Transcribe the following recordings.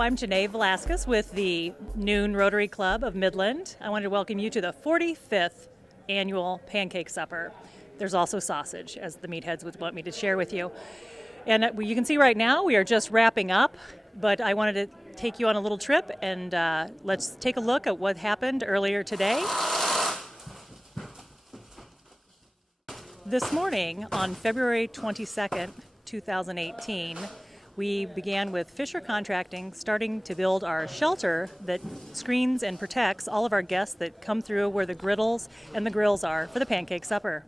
I'm Jenee Velasquez with the Noon Rotary Club of Midland. I wanted to welcome you to the 45th annual Pancake Supper. There's also sausage, as the meatheads would want me to share with you. And you can see right now we are just wrapping up, but I wanted to take you on a little trip and let's take a look at what happened earlier today. This morning, on February 22nd, 2018, we began with Fisher Contracting starting to build our shelter that screens and protects all of our guests that come through where the griddles and the grills are for the Pancake Supper.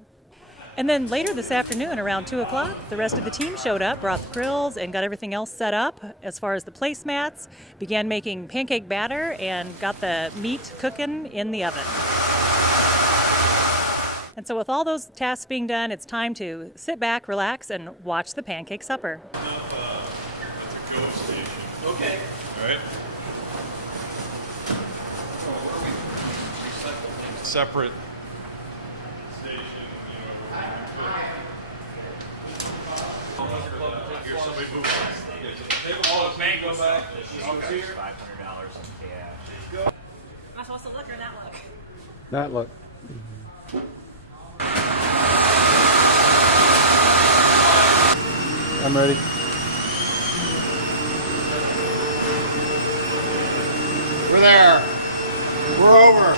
And then later this afternoon, around 2 o'clock, the rest of the team showed up, brought the grills, and got everything else set up as far as the placemats, began making pancake batter, and got the meat cooking in the oven. And so with all those tasks being done, it's time to sit back, relax, and watch the Pancake Supper. Okay. All right. Separate station, Here's somebody moving. Oh, the bank goes back. $500 in cash. Am I supposed to look or not look? Not look. I'm ready. We're there. We're over.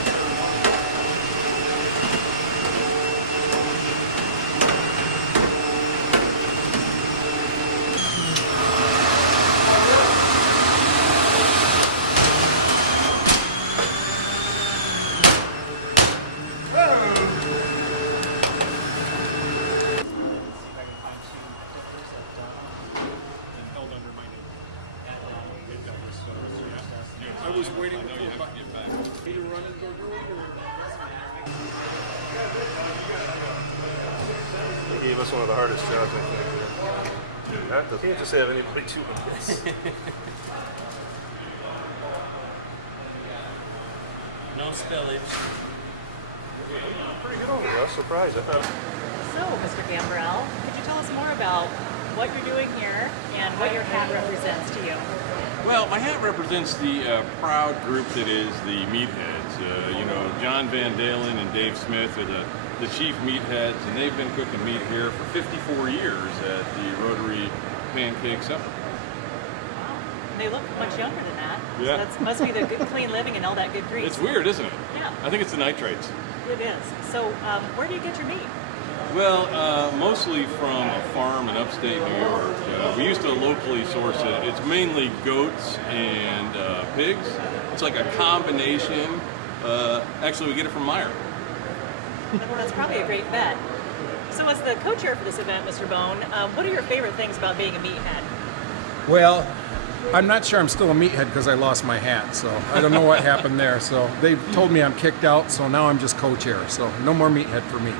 I was waiting for He gave us one of the hardest jobs, I think. You can't just have anybody doing this. No spillage. Pretty good over there. I was surprised. I thought. So, Mr. Gambrell, could you tell us more about what you're doing here and what your hat represents to you? Well, my hat represents the proud group that is the meatheads. John Van Dalen and Dave Smith are the chief meatheads, and they've been cooking meat here for 54 years at the Rotary Pancake Supper. Wow. And they look much younger than that. Yeah. So that must be the good, clean living and all that good grease. It's weird, isn't it? Yeah. I think it's the nitrates. It is. So, where do you get your meat? Well, mostly from a farm in upstate New York. We used to locally source it. It's mainly goats and pigs. It's like a combination. Actually, we get it from Meyer. That's probably a great bet. So as the co-chair for this event, Mr. Bone, what are your favorite things about being a meathead? Well, I'm not sure I'm still a meathead because I lost my hat, so I don't know what happened there. So they told me I'm kicked out, so now I'm just co-chair. So no more meathead for me.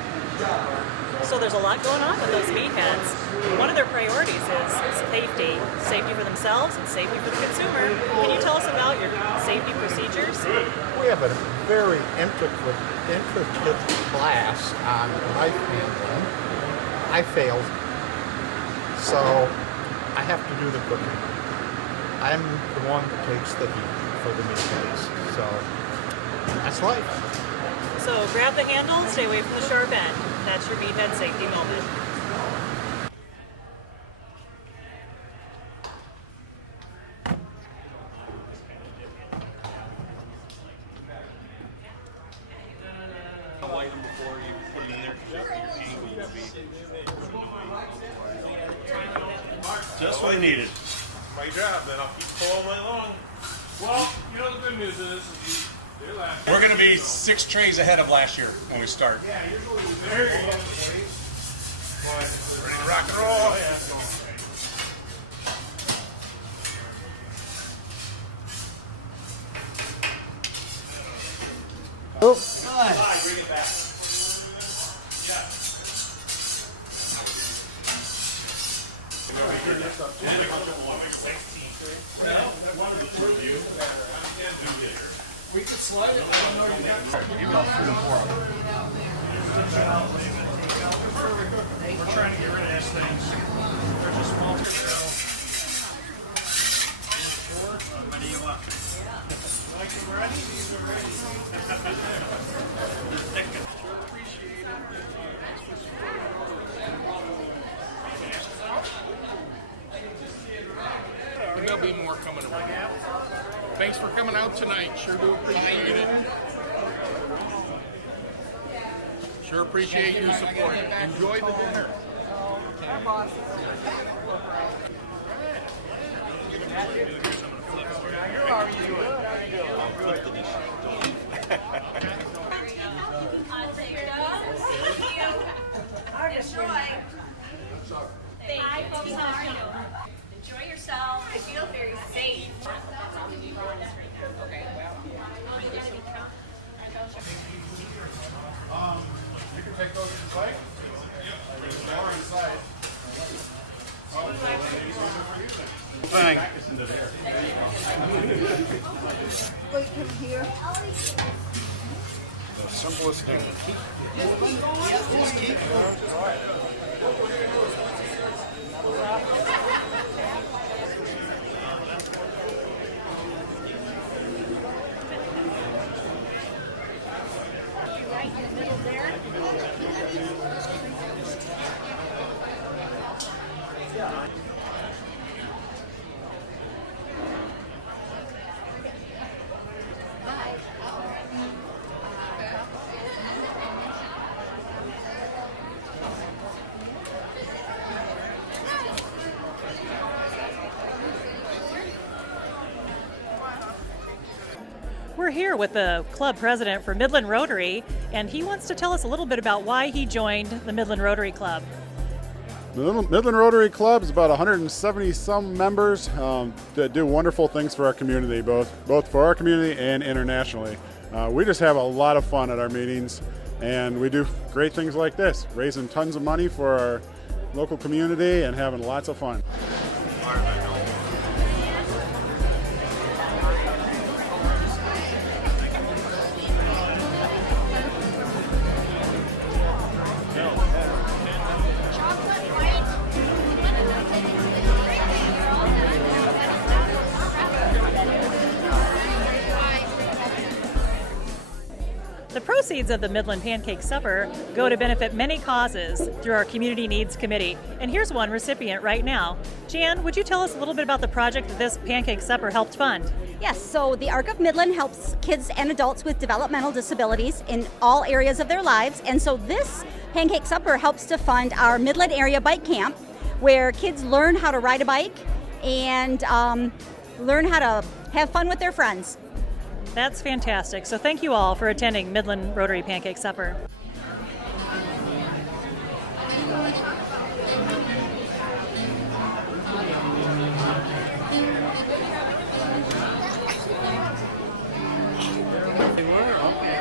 So there's a lot going on with those meatheads. One of their priorities is safety. Safety for themselves and safety for the consumer. Can you tell us about your safety procedures? We have a very intricate class on knife handling. I failed, so I have to do the cooking. I'm the one that takes the heat for the meatheads, so that's life. So grab the handle, stay away from the sharp end. That's your meathead safety moment. Light them before you put them in there. Just what I needed. My job, then I'll keep pulling my long. Well, the good news is we're going to be 6 trays ahead of last year when we start. yeah, usually very Ready to rock and roll? Oops. Bring it back. We could slide it. We're trying to get rid of these things. There's a small What do you want? There'll be more coming around. Thanks for coming out tonight. Sure do appreciate it. Sure appreciate your support. Enjoy the dinner. Hi, folks. How are you? Enjoy yourself. I feel very safe. You can take those if you'd like. There's more inside. Wait, come here. The simplest thing. We're here with the club president for Midland Rotary, and he wants to tell us a little bit about why he joined the Midland Rotary Club. The Midland Rotary Club is about 170 some members that do wonderful things for our community, both for our community and internationally. We just have a lot of fun at our meetings, and we do great things like this, raising tons of money for our local community and having lots of fun. The proceeds of the Midland Pancake Supper go to benefit many causes through our Community Needs Committee. And here's one recipient right now. Jan, would you tell us a little bit about the project that this Pancake Supper helped fund? Yes, so the ARC of Midland helps kids and adults with developmental disabilities in all areas of their lives. And so this Pancake Supper helps to fund our Midland area bike camp, where kids learn how to ride a bike and learn how to have fun with their friends. That's fantastic. So thank you all for attending Midland Rotary Pancake Supper. They were? Okay.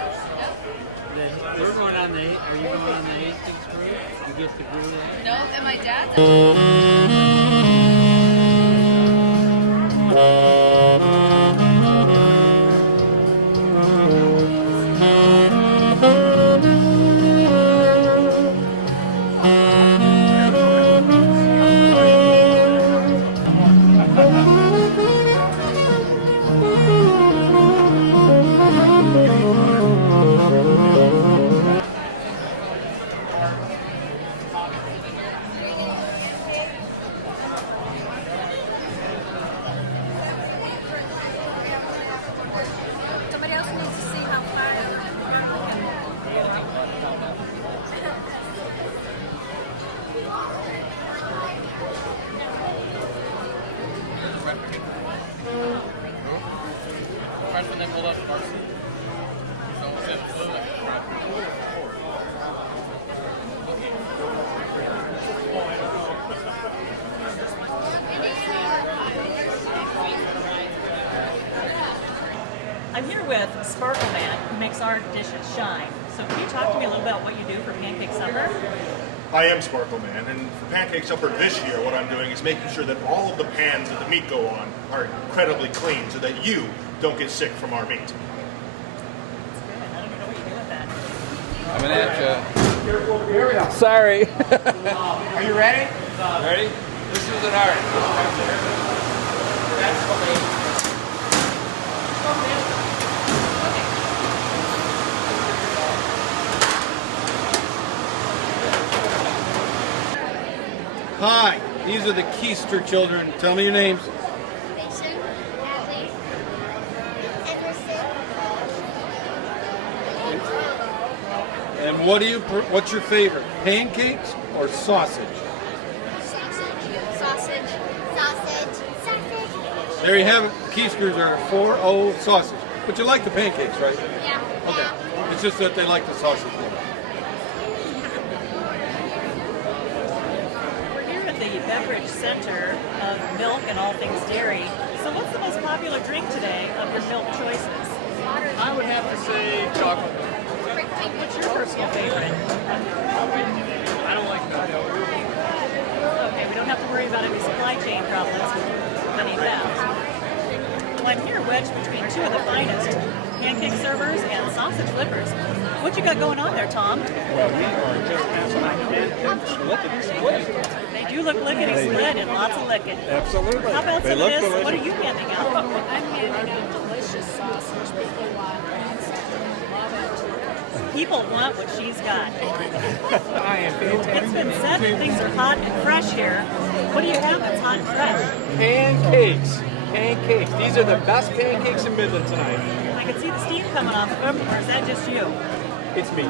Then we're going on the, are you going on the Hastings crew? You get the crew there? No, and my dad. Somebody else needs to see how far. I'm here with Sparkle Man, who makes our dishes shine. So can you talk to me a little about what you do for Pancake Supper? I am Sparkle Man, and for Pancake Supper this year, what I'm doing is making sure that all of the pans that the meat go on are incredibly clean so that you don't get sick from our meat. That's good. I don't even know what you do with that. I'm an at you. Sorry. Are you ready? Ready? This is an art. Hi, these are the Keister children. Tell me your names. Mason, Natalie, Anderson, And what's your favorite? Pancakes or sausage? sausage, sausage. There you have it. Keisters are 4-0 sausage. But you like the pancakes, right? Yeah. Okay. It's just that they like the sausage more. We're here at the beverage center of milk and all things dairy. So what's the most popular drink today of your milk choices? I would have to say chocolate. What's your personal favorite? I don't like that. Okay, we don't have to worry about any supply chain problems with money theft. Well, I'm here wedged between two of the finest pancake servers and sausage flippers. What you got going on there, Tom? Well, we are just passing out pancakes. Look at this place. They do look lickety-split and lots of licking. Absolutely. How about They some of look this? delicious. What are you handing out? I'm handing out delicious sausage. People want People want what she's got. I am fantastic. It's been said that things are hot and fresh here. What do you have that's hot and fresh? Pancakes. Pancakes. These are the best pancakes in Midland tonight. I can see the steam coming off of them, or is that just you? It's me.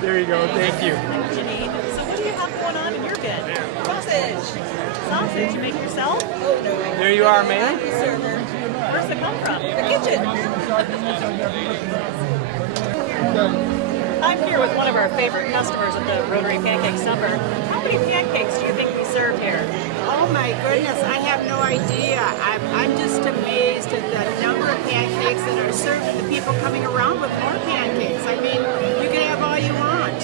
There you go. Thank you. Jenee, so what do you have going on in your bin? sausage. Sausage, you make it yourself? Oh no. There you are, man. Server. Where's it come from? The kitchen. I'm here with one of our favorite customers at the Rotary Pancake Supper. How many pancakes do you think we serve here? Oh my goodness, I have no idea. I'm just amazed at the number of pancakes that are served and the people coming around with more pancakes. I mean, you can have all you want.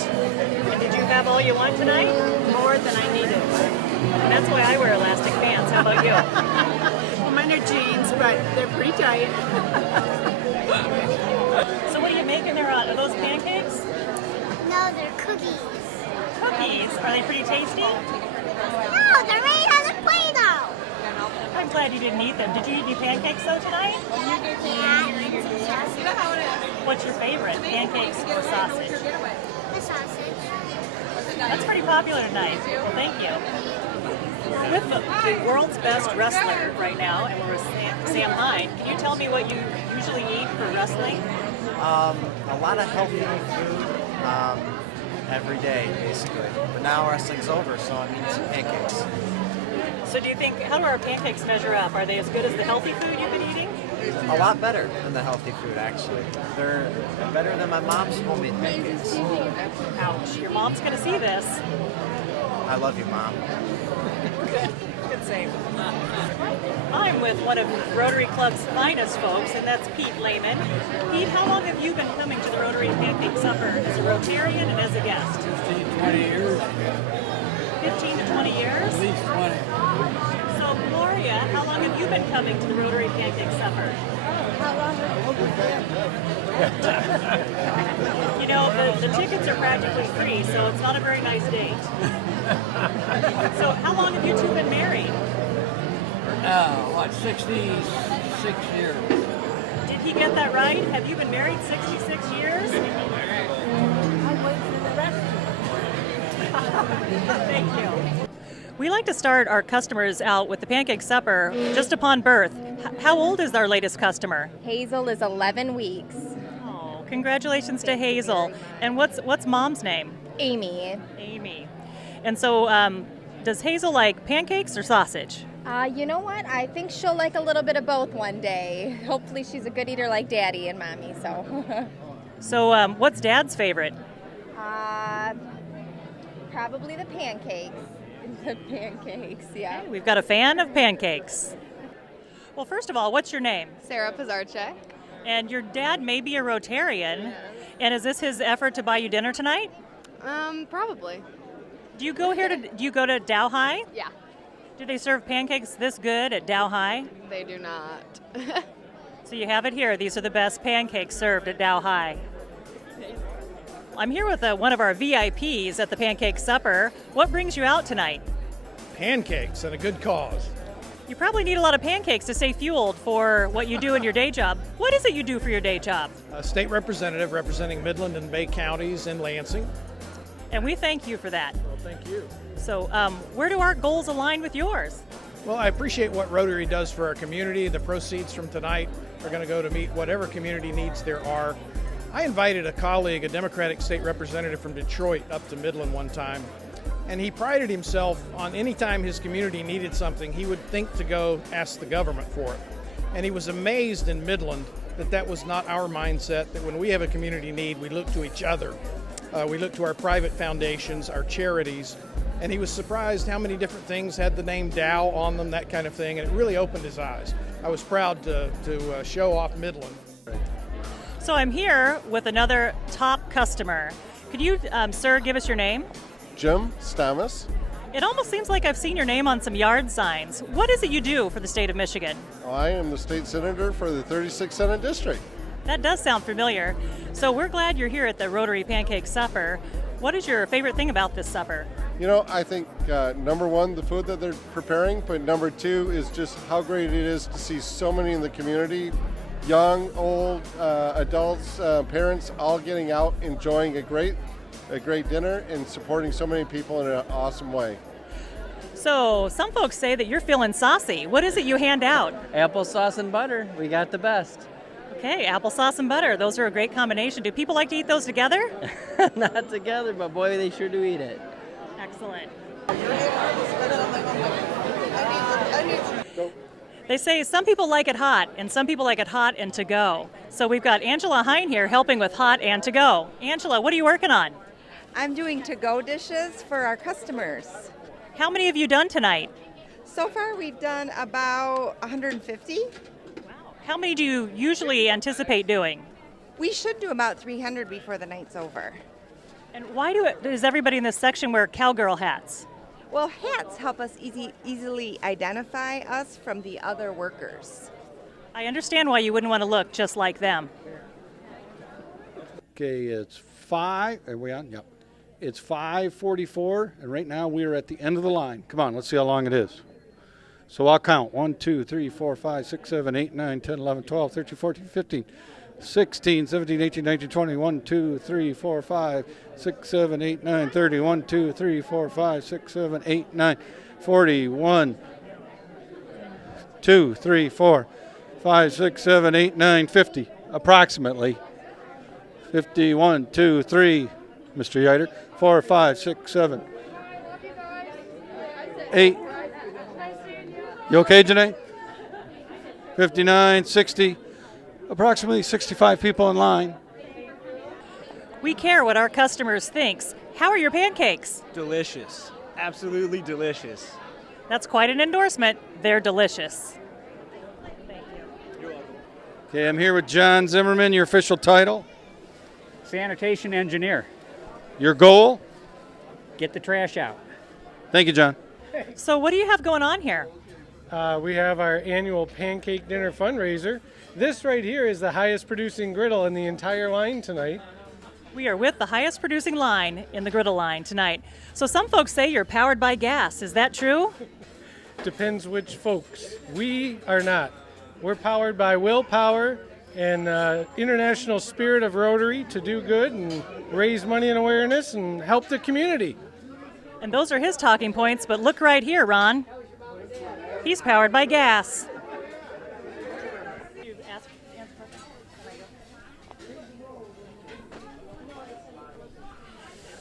And did you have all you want tonight? More than I needed. And that's why I wear elastic pants. How about you? Well, mine are jeans, but they're pretty tight. So what are you making there? Are those pancakes? No, they're cookies. Cookies. Are they pretty tasty? No, they're made out of Play-Doh. I'm glad you didn't eat them. Did you eat any pancakes though tonight? Yeah, What's your favorite? Pancakes or sausage? the sausage. That's pretty popular tonight. Well, thank you. We're with the world's best wrestler right now, and we're with Sam Hine. Can you tell me what you usually eat for wrestling? A lot of healthy food every day, basically. But now wrestling's over, so I'm eating some pancakes. So do you think, how do our pancakes measure up? Are they as good as the healthy food you've been eating? A lot better than the healthy food, actually. They're better than my mom's homemade pancakes. Ouch, your mom's going to see this. I love you, Mom. Good save. I'm with one of Rotary Club's finest folks, and that's Pete Lehman. Pete, how long have you been coming to the Rotary Pancake Supper as a Rotarian and as a guest? 15, 20 years. 15 to 20 years? At least 20. So, Gloria, how long have you been coming to the Rotary Pancake Supper? How long You know, the tickets are practically free, so it's not a very nice date. So, how long have you two been married? 66 years. Did he get that right? Have you been married 66 years? I'll wait for the rest. Thank you. We like to start our customers out with the Pancake Supper just upon birth. How old is our latest customer? Hazel is 11 weeks. Oh, congratulations to Hazel. And what's mom's name? Amy. Amy. And so, does Hazel like pancakes or sausage? You know what? I think she'll like a little bit of both one day. Hopefully she's a good eater like Daddy and Mommy, so. So, what's Dad's favorite? Probably the pancakes. The pancakes, yeah. We've got a fan of pancakes. Well, first of all, what's your name? Sarah Pizarchek. And your dad may be a Rotarian. And is this his effort to buy you dinner tonight? Probably. Do you go to Dow High? Yeah. Do they serve pancakes this good at Dow High? They do not. So you have it here. These are the best pancakes served at Dow High. I'm here with one of our VIPs at the Pancake Supper. What brings you out tonight? Pancakes and a good cause. You probably need a lot of pancakes to stay fueled for what you do in your day job. What is it you do for your day job? A state representative representing Midland and Bay counties in Lansing. And we thank you for that. Well, thank you. So where do our goals align with yours? Well, I appreciate what Rotary does for our community. The proceeds from tonight are going to go to meet whatever community needs there are. I invited a colleague, a Democratic state representative from Detroit, up to Midland one time, and he prided himself on any time his community needed something, he would think to go ask the government for it. And he was amazed in Midland that that was not our mindset, that when we have a community need, we look to each other. We look to our private foundations, our charities, and he was surprised how many different things had the name Dow on them, that kind of thing, and it really opened his eyes. I was proud to show off Midland. So I'm here with another top customer. Could you, sir, give us your name? Jim Stamus. It almost seems like I've seen your name on some yard signs. What is it you do for the state of Michigan? I am the state senator for the 36th Senate District. That does sound familiar. So we're glad you're here at the Rotary Pancake Supper. What is your favorite thing about this supper? You know, I think number one, the food that they're preparing, but number two is just how great it is to see so many in the community, young, old, adults, parents, all getting out, enjoying a great dinner and supporting so many people in an awesome way. So some folks say that you're feeling saucy. What is it you hand out? Applesauce and butter. We got the best. Okay, applesauce and butter. Those are a great combination. Do people like to eat those together? Not together, but boy, they sure do eat it. Excellent. They say some people like it hot, and some people like it hot and to go. So we've got Angela Hine here helping with hot and to go. Angela, what are you working on? I'm doing to-go dishes for our customers. How many have you done tonight? So far, we've done about 150. How many do you usually anticipate doing? We should do about 300 before the night's over. And why does everybody in this section wear cowgirl hats? Well, hats help us easily identify us from the other workers. I understand why you wouldn't want to look just like them. Okay, it's 5. Are we on? Yep. It's 5:44, and right now we are at the end of the line. Come on, let's see how long it is. So I'll count. 1, 2, 3, 4, 5, 6, 7, 8, 9, 10, 11, 12, 13, 14, 15, 16, 17, 18, 19, 20. 1, 2, 3, 4, 5, 6, 7, 8, 9, 30. 1, 2, 3, 4, 5, 6, 7, 8, 9, 40. 1, 2, 3, 4, 5, 6, 7, 8, 9, 50. Approximately. 51, 2, 3, Mr. Yider. 4, 5, 6, 7, 8. You okay, Jenee? 59, 60, approximately 65 people in line. We care what our customers thinks. How are your pancakes? Delicious. Absolutely delicious. That's quite an endorsement. They're delicious. Okay, I'm here with John Zimmerman, your official title. Sanitation engineer. Your goal? Get the trash out. Thank you, John. So what do you have going on here? We have our annual pancake dinner fundraiser. This right here is the highest producing griddle in the entire line tonight. We are with the highest producing line in the griddle line tonight. So some folks say you're powered by gas. Is that true? Depends which folks. We are not. We're powered by willpower and international spirit of Rotary to do good and raise money and awareness and help the community. And those are his talking points, but look right here, Ron. He's powered by gas.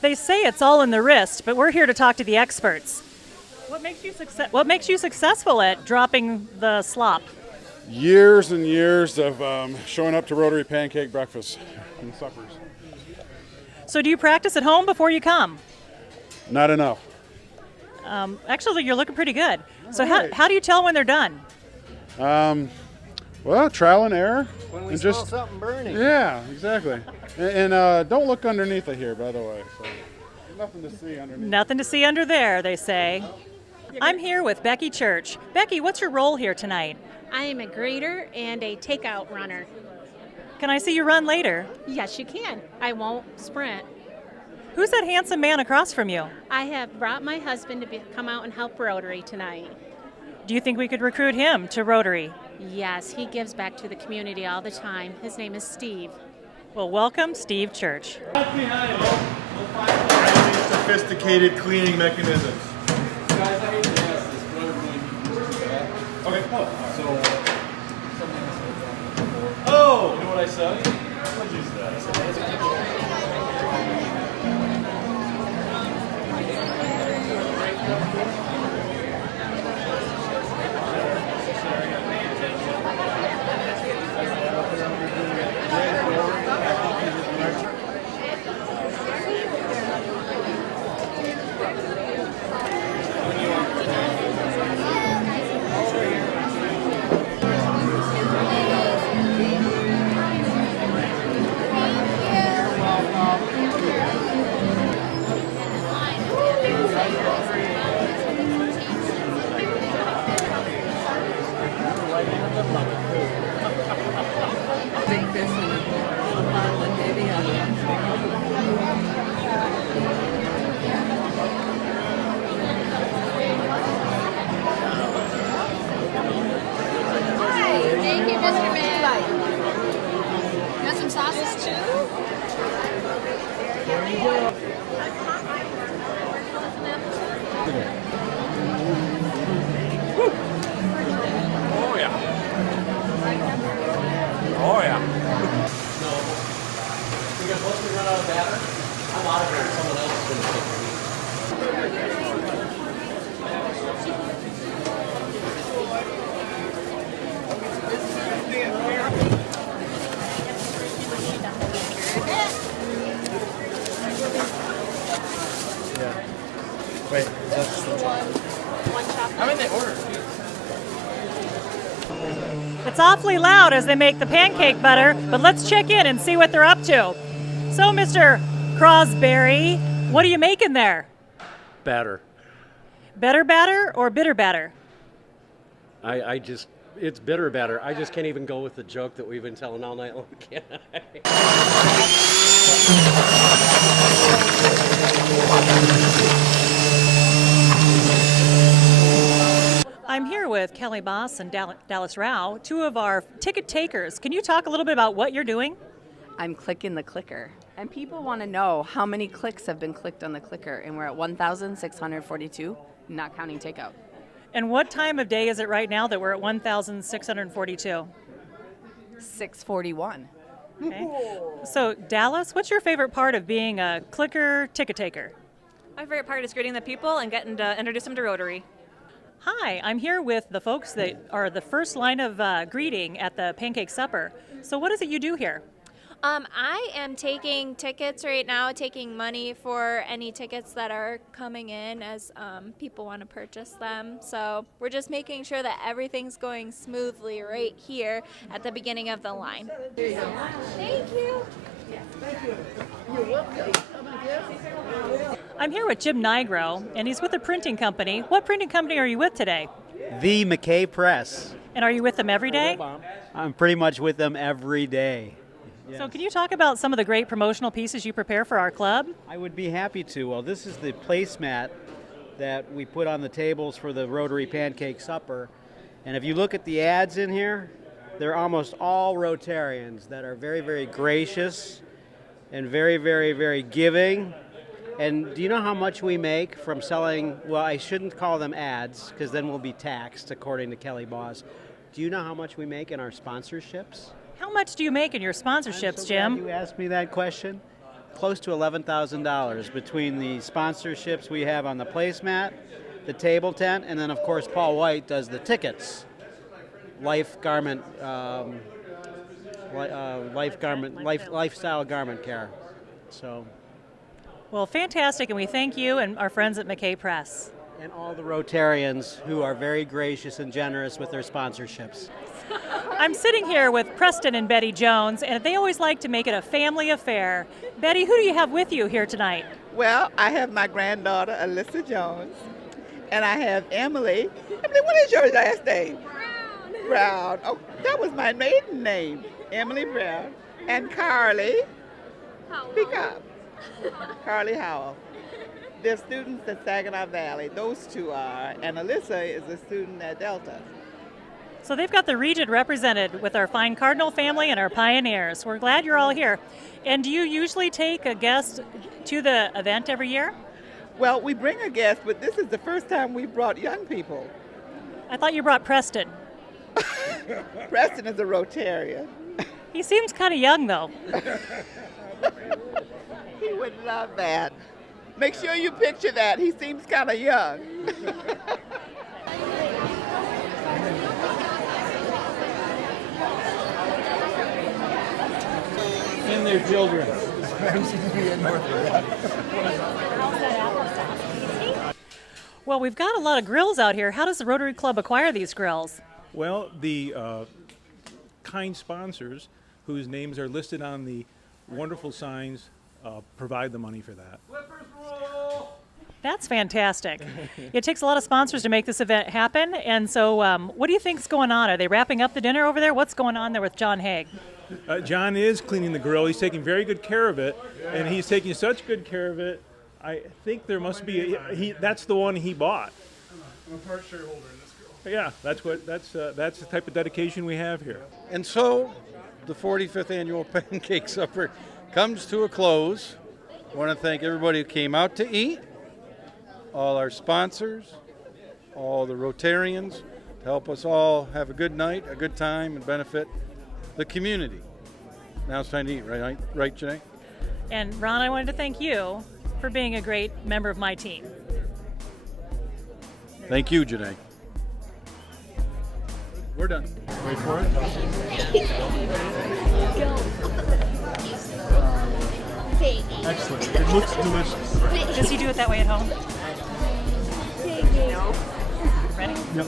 They say it's all in the wrist, but we're here to talk to the experts. What makes you successful at dropping the slop? Years and years of showing up to Rotary Pancake breakfasts and suppers. So do you practice at home before you come? Not enough. Actually, you're looking pretty good. So how do you tell when they're done? Well, trial and error. When we and smell just, something burning. Yeah, exactly. And don't look underneath it here, by the way. So nothing to see underneath. Nothing to see under there, they say. I'm here with Becky Church. Becky, what's your role here tonight? I am a grader and a takeout runner. Can I see you run later? Yes, you can. I won't sprint. Who's that handsome man across from you? I have brought my husband to come out and help Rotary tonight. Do you think we could recruit him to Rotary? Yes, he gives back to the community all the time. His name is Steve. Well, welcome, Steve Church. Sophisticated cleaning mechanisms. Okay. Oh, you know what I said? What'd you say? Thank you, Mr. Man. You want some sauces too? Oh yeah. Oh yeah. Because once we run out of batter, I'm out of here. Someone else is going to take the lead. Wait, that's the how many they ordered? It's awfully loud as they make the pancake butter, but let's check in and see what they're up to. So, Mr. Crosby, what are you making there? Batter. Better batter or bitter batter? It's bitter batter. I just can't even go with the joke that we've been telling all night long, can I? I'm here with Kelly Boss and Dallas Rao, two of our ticket takers. Can you talk a little bit about what you're doing? I'm clicking the clicker. And people want to know how many clicks have been clicked on the clicker, and we're at 1,642, not counting takeout. And what time of day is it right now that we're at 1,642? 6:41. Okay. So, Dallas, what's your favorite part of being a clicker ticket taker? My favorite part is greeting the people and getting to introduce them to Rotary. Hi, I'm here with the folks that are the first line of greeting at the Pancake Supper. So what is it you do here? I am taking tickets right now, taking money for any tickets that are coming in as people want to purchase them. So we're just making sure that everything's going smoothly right here at the beginning of the line. Thank you. You're welcome. I'm here with Jim Nigro, and he's with a printing company. What printing company are you with today? The McKay Press. And are you with them every day? I'm pretty much with them every day. Yes. So can you talk about some of the great promotional pieces you prepare for our club? I would be happy to. Well, this is the placemat that we put on the tables for the Rotary Pancake Supper. And if you look at the ads in here, they're almost all Rotarians that are very, very gracious and very, very, very giving. And do you know how much we make from selling, well, I shouldn't call them ads because then we'll be taxed according to Kelly Boss. Do you know how much we make in our sponsorships? How much do you make in your sponsorships, Jim? You asked me that question. Close to $11,000 between the sponsorships we have on the placemat, the table tent, and then of course Paul White does the tickets. Lifestyle garment care. So. Well, fantastic, and we thank you and our friends at McKay Press. And all the Rotarians who are very gracious and generous with their sponsorships. I'm sitting here with Preston and Betty Jones, and they always like to make it a family affair. Betty, who do you have with you here tonight? Well, I have my granddaughter, Alyssa Jones, and I have Emily. Emily, what is your last name? Brown. Oh, that was my maiden name, Emily Brown. And Carly. Speak up. Carly Howell. They're students at Saginaw Valley. Those two are. And Alyssa is a student at Delta. So they've got the region represented with our fine Cardinal family and our pioneers. We're glad you're all here. And do you usually take a guest to the event every year? Well, we bring a guest, but this is the first time we brought young people. I thought you brought Preston. Preston is a Rotarian. He seems kind of young, though. He would love that. Make sure you picture that. He seems kind of young. And their children. Well, we've got a lot of grills out here. How does the Rotary Club acquire these grills? Well, the kind sponsors whose names are listed on the wonderful signs provide the money for that. That's fantastic. It takes a lot of sponsors to make this event happen. And so what do you think's going on? Are they wrapping up the dinner over there? What's going on there with John Haag? John is cleaning the grill. He's taking very good care of it, and he's taking such good care of it. I think there must be that's the one he bought. I'm a part shareholder in this grill. Yeah, that's the type of dedication we have here. And so the 45th annual Pancake Supper comes to a close. I want to thank everybody who came out to eat, all our sponsors, all the Rotarians, to help us all have a good night, a good time, and benefit the community. Now it's time to eat, right, Jenee? And Ron, I wanted to thank you for being a great member of my team. Thank you, Jenee. We're done. Wait for it. Excellent. It looks delicious. Does he do it that way at home? No. Ready? Yep.